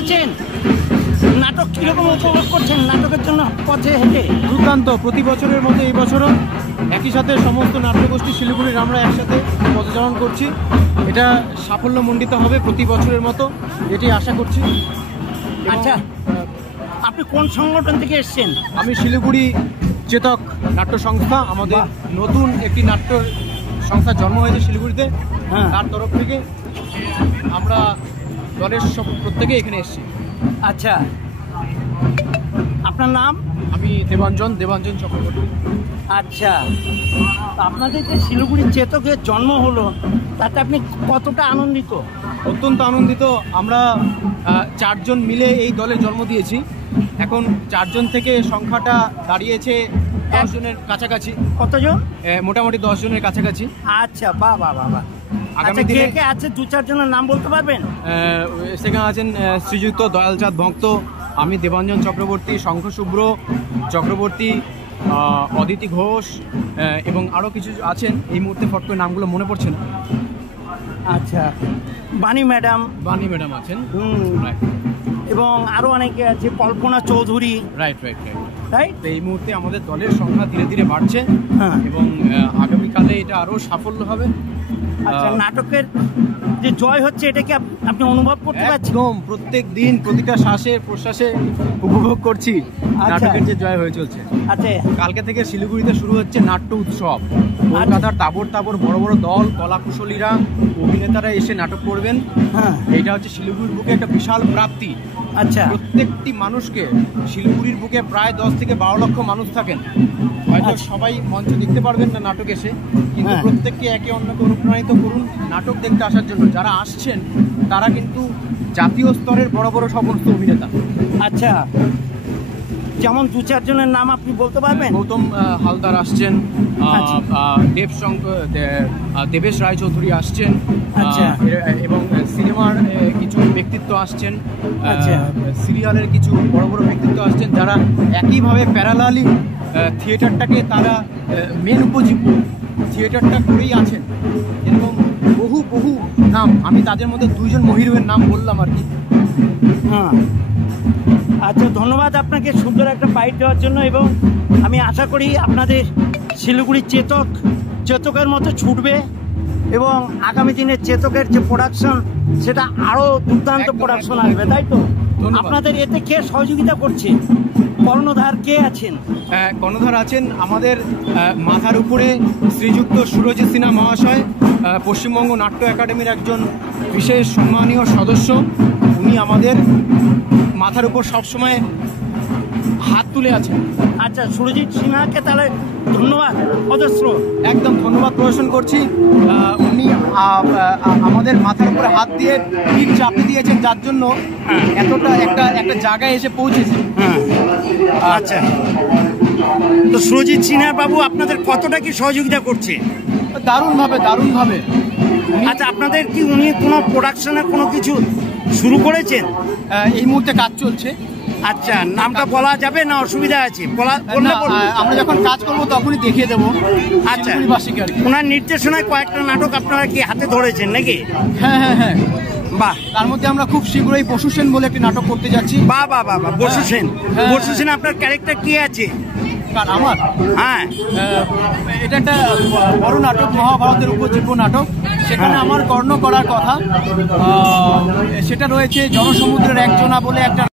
আছেন? নাটক কিরকম উপভোগ করছেন নাটকের জন্য পথে হেঁটে? দুর্দান্ত। প্রতি বছরের মতো এই বছরও একই সাথে সমস্ত নাট্যগোষ্ঠী শিলিগুড়ির আমরা একসাথে পদচারণ করছি। এটা সাফল্যমণ্ডিত হবে প্রতি বছরের মতো, এটি আশা করছি। আচ্ছা, আপনি কোন সংগঠন থেকে এসছেন? আমি শিলিগুড়ি চেতক নাট্য সংস্থা, আমাদের নতুন একটি নাট্য সংস্থার জন্ম হয়েছে শিলিগুড়িতে। তার তরফ থেকে আমরা দলের সব প্রত্যেকে এখানে এসেছি। আচ্ছা, আপনার নাম? আমি দেবাঞ্জন চক্রবর্তী। আচ্ছা, আপনাদের যে শিলিগুড়ি চেতকের জন্ম হলো তাতে আপনি কতটা আনন্দিত? অত্যন্ত আনন্দিত। আমরা 4 জন মিলে এই দলে জন্ম দিয়েছি। এখন 4 জন থেকে সংখ্যাটা দাঁড়িয়েছে 10 জনের কাছাকাছি। কতজন? মোটামুটি 10 জনের কাছাকাছি। আচ্ছা, বাহ বাহ বাহ বাহ। আগামী কে দিনে কে আছে 2-4 জনের নাম বলতে পারবেন? সেখানে আছেন শ্রীযুক্ত দয়ালচাঁদ ভক্ত, আমি দেবাঞ্জন চক্রবর্তী, শঙ্খ শুভ্র চক্রবর্তী, অদিতি ঘোষ এবং আরও কিছু আছেন। এই মুহূর্তে ফট করে নামগুলো মনে পড়ছে না। আচ্ছা, বাণী ম্যাডাম আছেন, এবং আরও অনেকে আছে, কল্পনা চৌধুরী। রাইট। রাইট। এই মুহূর্তে আমাদের দলের সংখ্যা ধীরে ধীরে বাড়ছে এবং আগামীকালে এটা আরও সাফল্য হবে। আচ্ছা, নাটকের যে জয় হচ্ছে এটা কি আপনি অনুভব করতে পারছেন? একদম, প্রত্যেক দিন প্রতিটা শ্বাসে প্রশ্বাসে উপভোগ করছি নাটকের যে জয় হয়ে চলছে। আচ্ছা, কালকে থেকে শিলিগুড়িতে শুরু হচ্ছে নাট্য উৎসব। কলকাতার তাবড় বড় বড় দল, কলাকুশলীরা, অভিনেতারা এসে নাটক করবেন। এইটা হচ্ছে শিলিগুড়ির বুকে একটা বিশাল প্রাপ্তি। আচ্ছা, প্রত্যেকটি মানুষকে, শিলিগুড়ির বুকে প্রায় 10 থেকে 12 লক্ষ মানুষ থাকেন। হয়তো সবাই মঞ্চ দেখতে পারবেন না নাটক এসে, কিন্তু প্রত্যেককে একে অন্যকে অনুপ্রাণিত করুন নাটক দেখতে আসার জন্য। যারা আসছেন তারা কিন্তু জাতীয় স্তরের বড় বড় সমস্ত অভিনেতা। আচ্ছা, যেমন 2-4 জনের নাম আপনি বলতে পারবেন? গৌতম হালদার আসছেন, দেবেশ রায়চৌধুরী আসছেন, এবং সিনেমার কিছু ব্যক্তিত্ব আসছেন, সিরিয়ালের কিছু বড় বড় ব্যক্তিত্ব আসছেন, যারা একইভাবে প্যারালালি থিয়েটারটাকে তারা মেন উপজীব্য থিয়েটারটা করেই আছেন। এরকম বহু বহু নাম, আমি তাদের মধ্যে 2 জন মহিরুহের নাম বললাম আর কি। আচ্ছা, ধন্যবাদ আপনাকে সুন্দর একটা বাইট দেওয়ার জন্য, এবং আমি আশা করি আপনাদের শিলিগুড়ি চেতকের মতো ছুটবে এবং আগামী দিনে চেতকের যে প্রোডাকশন সেটা আরও দুর্দান্ত প্রোডাকশন আসবে, তাই তো? আপনাদের এতে কে সহযোগিতা করছে? কর্ণধার কে আছেন? কর্ণধার আছেন আমাদের মাথার উপরে শ্রীযুক্ত সুরজিৎ সিনহা মহাশয়, পশ্চিমবঙ্গ নাট্য একাডেমির একজন বিশেষ সম্মানীয় সদস্য। উনি আমাদের মাথার উপর সবসময় হাত তুলে আছেন। আচ্ছা, সুরজিৎ সিনহাকে তাহলে ধন্যবাদ, অজস্র একদম ধন্যবাদ প্রদর্শন করছি। উনি আমাদের মাথার উপরে হাত দিয়ে পিঠ চাপে দিয়েছেন, যার জন্য এতটা একটা জায়গায় এসে পৌঁছেছে। আচ্ছা, তো সুরজিৎ সিনহা বাবু আপনাদের কতটা কি সহযোগিতা করছে? দারুণভাবে। আচ্ছা, আপনাদের কি উনি কোনো প্রোডাকশনের কোনো কিছু শুরু করেছেন? এই মুহূর্তে কাজ চলছে। আচ্ছা, নামটা বলা যাবে না? অসুবিধা আছে? আমরা যখন কাজ করবো তখনই দেখিয়ে দেবো। আচ্ছা, ওনার নির্দেশনায় কয়েকটা নাটক আপনারা কি হাতে ধরেছেন নাকি? হ্যাঁ। বাহ, তার মধ্যে আমরা খুব শীঘ্রই বসু সেন বলে একটি নাটক করতে যাচ্ছি। বাহ, বসু সেন আপনার ক্যারেক্টার কি আছে? আমার এটা একটা বড় নাটক, মহাভারতের উপজীব্য নাটক। সেখানে আমার কর্ণ করার কথা, সেটা রয়েছে জনসমুদ্রের একজনা বলে একটা